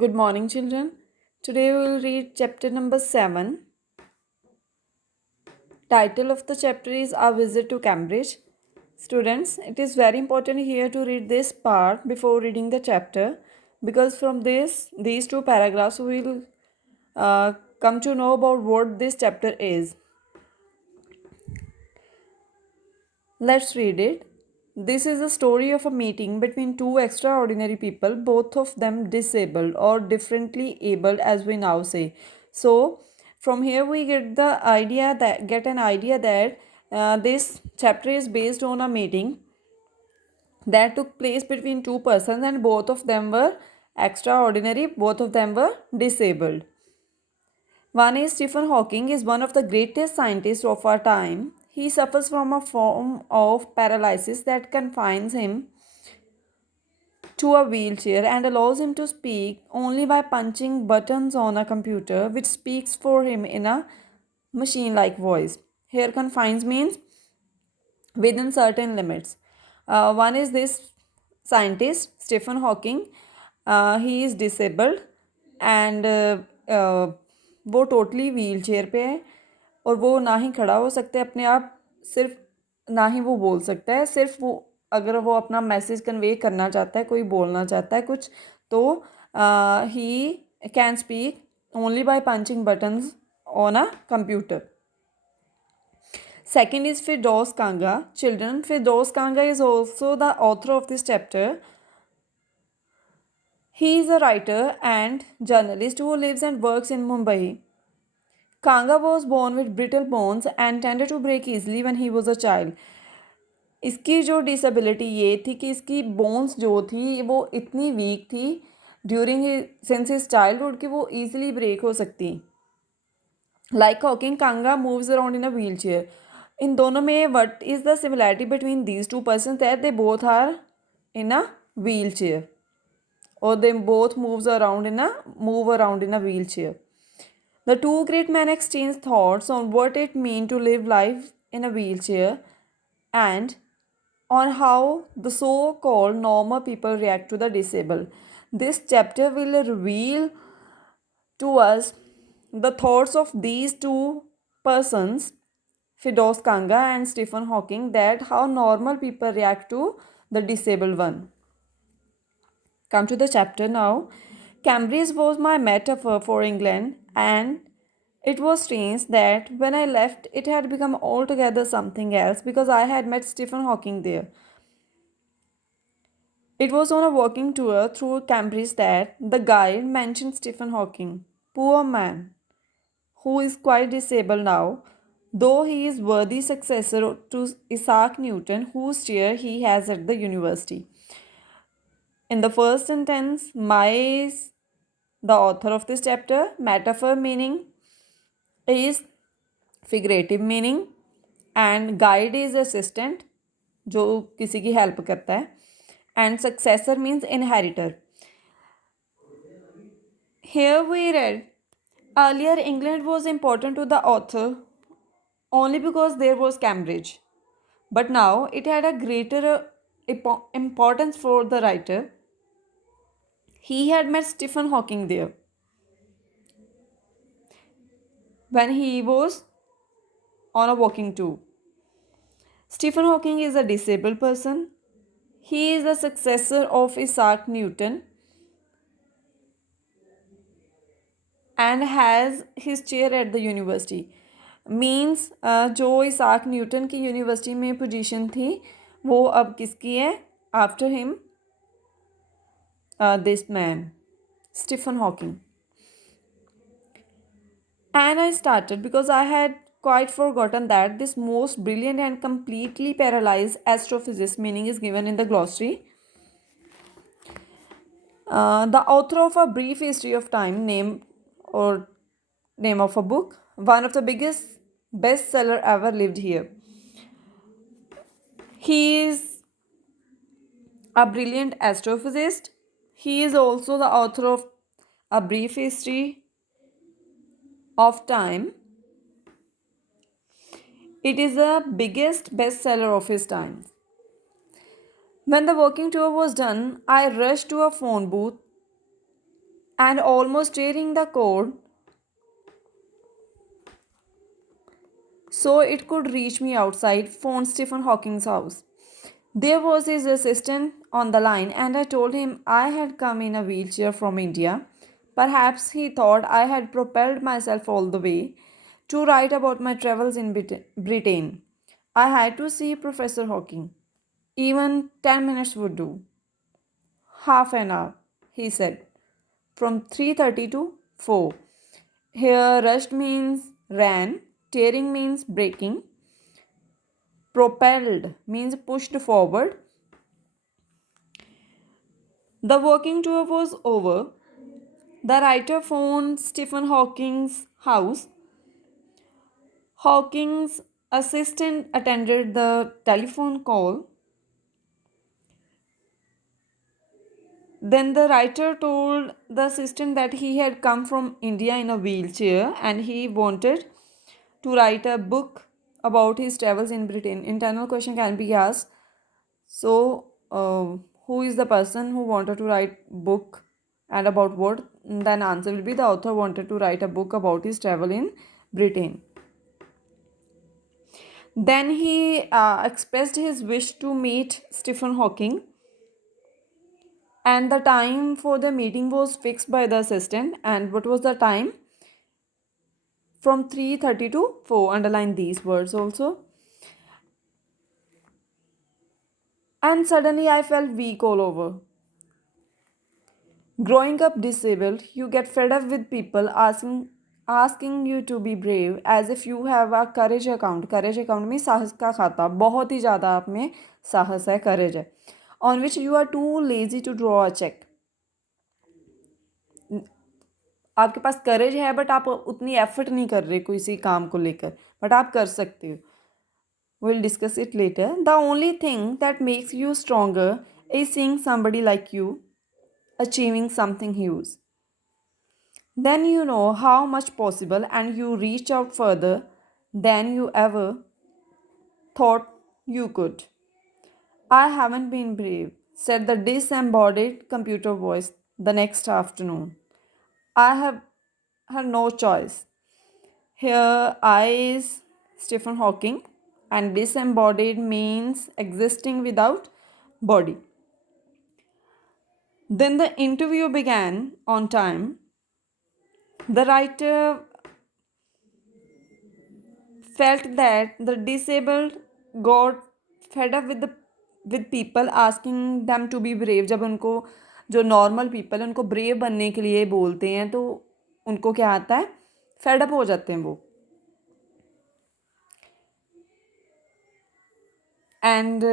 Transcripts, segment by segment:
Good morning, children. Today we will read chapter number 7. Title of the chapter is A Visit to Cambridge. Students, it is very important here to read this part before reading the chapter because from these two paragraphs we will come to know about what this chapter is. Let's read it. This is a story of a meeting between two extraordinary people, both of them disabled or differently abled, as we now say. So, from here we get an idea that this chapter is based on a meeting that took place between two persons, and both of them were extraordinary. Both of them were disabled. One is Stephen Hawking is one of the greatest scientists of our time. He suffers from a form of paralysis that confines him to a wheelchair and allows him to speak only by punching buttons on a computer which speaks for him in a machine like voice. Here confines means within certain limits. One is this scientist Stephen Hawking. He is disabled and वो totally wheel chair पे है और वो ना ही खड़ा हो सकते अपने आप, सिर्फ ना ही वो बोल सकता है, सिर्फ वो अगर वो अपना मैसेज कन्वे करना चाहता है, कोई बोलना चाहता है कुछ, तो he can speak only by punching buttons on a computer. Second is Firdaus Kanga. Children, Firdaus Kanga is also the author of this chapter. He is a writer and journalist who lives and works in Mumbai. Kanga was born with brittle bones and tended to break easily when he was a child. इसकी जो disability ये थी कि इसकी bones जो थी वो इतनी वीक थी ड्यूरिंग सिंस हिज चाइल्डहुड कि वो ईजिली ब्रेक हो सकती. लाइक हॉकिंग, कांगा moves around in a wheel chair. इन दोनों में what is the similarity between these two person that they both are in a wheel chair or they both move around in a wheelchair. The two great men exchange thoughts on what it means to live life in a wheelchair and on how the so-called normal people react to the disabled. This chapter will reveal to us the thoughts of these two persons, Firdaus Kanga and Stephen Hawking, that how normal people react to the disabled one. Come to the chapter now. Cambridge was my metaphor for England, and it was strange that when I left, it had become altogether something else because I had met Stephen Hawking there. It was on a walking tour through Cambridge that the guide mentioned Stephen Hawking. Poor man, who is quite disabled now, though he is worthy successor to Isaac Newton, whose chair he has at the university. In the first sentence, my is the author of this chapter. Metaphor meaning is figurative meaning and guide is assistant जो किसी की help करता है and successor means inheritor. Here we read earlier England was important to the author only because there was Cambridge, but now it had a greater importance for the writer. He had met Stephen Hawking there when he was on a walking tour. Stephen Hawking is a disabled person. He is the successor of Isaac Newton and has his chair at the university. Means जो Isaac Newton की university में position थी वो अब किसकी है after him this man Stephen Hawking. And I started because I had quite forgotten that this most brilliant and completely paralyzed astrophysicist meaning is given in the glossary. The author of A Brief History of Time, name of a book, one of the biggest bestseller ever lived here. He is a brilliant astrophysicist. He is also the author of A Brief History of Time. It is the biggest bestseller of his time. When the walking tour was done, I rushed to a phone booth and almost tearing the cord so it could reach me outside, phoned Stephen Hawking's house. There was his assistant on the line, and I told him I had come in a wheelchair from India. Perhaps he thought I had propelled myself all the way to write about my travels in Britain. I had to see Professor Hawking. Even 10 minutes would do. Half an hour, he said, from 3:30 to 4. Here, rushed means ran, tearing means breaking, propelled means pushed forward. The working tour was over. The writer phoned Stephen Hawking's house. Hawking's assistant attended the telephone call. Then the writer told the assistant that he had come from India in a wheelchair and he wanted to write a book about his travels in Britain. Internal question can be asked. So, who is the person who wanted to write book and about what? Then answer will be the author wanted to write a book about his travel in Britain. Then he expressed his wish to meet Stephen Hawking, and the time for the meeting was fixed by the assistant. And what was the time? From 3:30 to 4. Underline these words also. And suddenly I felt weak all over. Growing up disabled, you get fed up with people asking you to be brave as if you have a courage account. Courage account में साहस का खाता, बहुत ही ज़्यादा आप में साहस है, courage है, on which you are too lazy to draw a check. आपके पास करेज है बट आप उतनी एफर्ट नहीं कर रहे किसी काम को लेकर, बट आप कर सकते हो. We'll discuss it later. The only thing that makes you stronger is seeing somebody like you achieving something huge. Then you know how much possible and you reach out further than you ever thought you could. I haven't been brave, said the disembodied computer voice the next afternoon. I have had no choice. Here is Stephen Hawking, and disembodied means existing without body. Then the interview began on time. The writer felt that the disabled got fed up with people asking them to be brave. जब उनको जो normal people है उनको brave बनने के लिए बोलते हैं तो उनको क्या आता है, फेड अप हो जाते हैं वो. And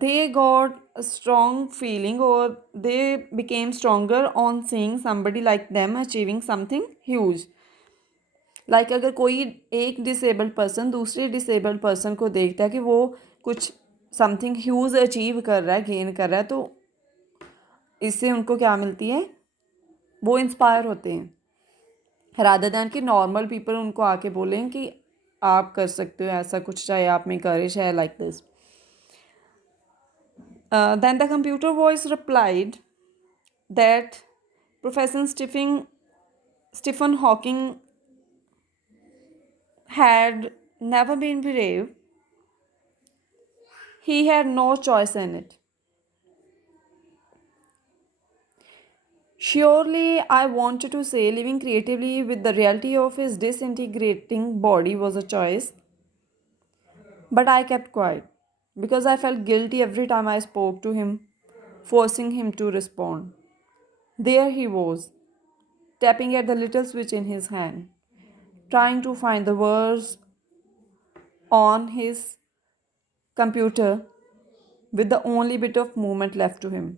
they got a strong feeling or they became stronger on seeing somebody like them achieving something huge. Like अगर कोई एक डिसेबल्ड पर्सन दूसरे डिसेबल्ड पर्सन को देखता है कि वो कुछ समथिंग ह्यूज अचीव कर रहा है, गेन कर रहा है, तो इससे उनको क्या मिलती है, वो इंस्पायर होते हैं रादर दैन कि नॉर्मल पीपल उनको आके बोलें कि आप कर सकते हो ऐसा कुछ, चाहे आप में करेज है, like this. Then the computer voice replied that Professor Stephen Hawking had never been brave. He had no choice in it. Surely, I wanted to say living creatively with the reality of his disintegrating body was a choice. But I kept quiet because I felt guilty every time I spoke to him, forcing him to respond. There he was, tapping at the little switch in his hand, trying to find the words on his computer with the only bit of movement left to him,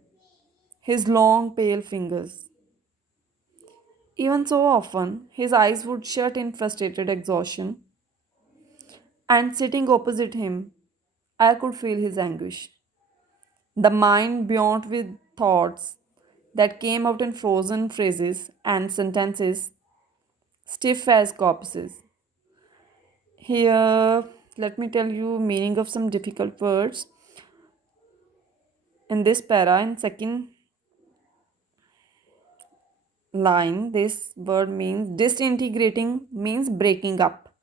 his long pale fingers. Even so often, his eyes would shut in frustrated exhaustion, and sitting opposite him, I could feel his anguish. The mind beyond with thoughts that came out in frozen phrases and sentences, stiff as corpses. Here, let me tell you meaning of some difficult words. in this para, in second line, this word means disintegrating, means breaking up.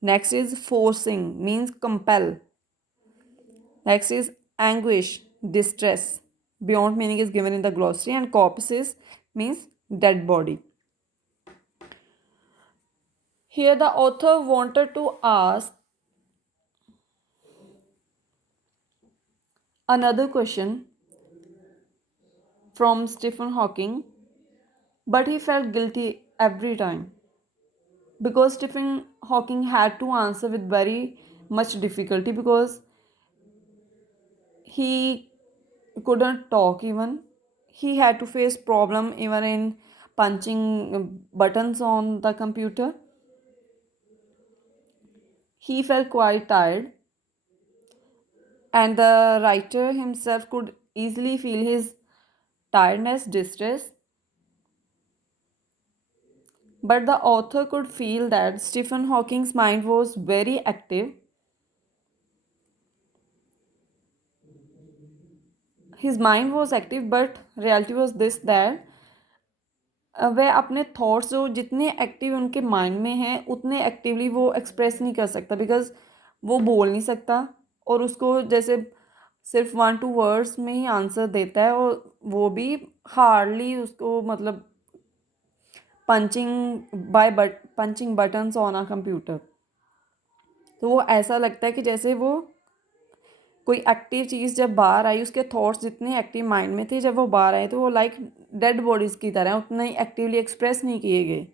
Next is forcing, means compel. Next is anguish, distress. Beyond meaning is given in the glossary, and corpses means dead body. Here the author wanted to ask another question from Stephen Hawking, but he felt guilty every time because Stephen Hawking had to answer with very much difficulty because he couldn't talk even. He had to face problem even in punching buttons on the computer. He felt quite tired, and the writer himself could easily feel his tiredness, distress. But the author could feel that Stephen Hawking's mind was very active. His mind was active, but reality was this that वह अपने thoughts जो जितने active उनके mind में हैं उतने actively वो express नहीं कर सकता बिकॉज वो बोल नहीं सकता और उसको जैसे सिर्फ 1-2 वर्ड्स में ही आंसर देता है और वो भी हार्डली उसको मतलब punching buttons on a computer. तो वो ऐसा लगता है कि जैसे वो कोई एक्टिव चीज़ जब बाहर आई उसके थॉट्स जितने एक्टिव माइंड में थे जब वो बाहर आए तो वो लाइक डेड बॉडीज़ की तरह उतना ही एक्टिवली एक्सप्रेस नहीं किए गए।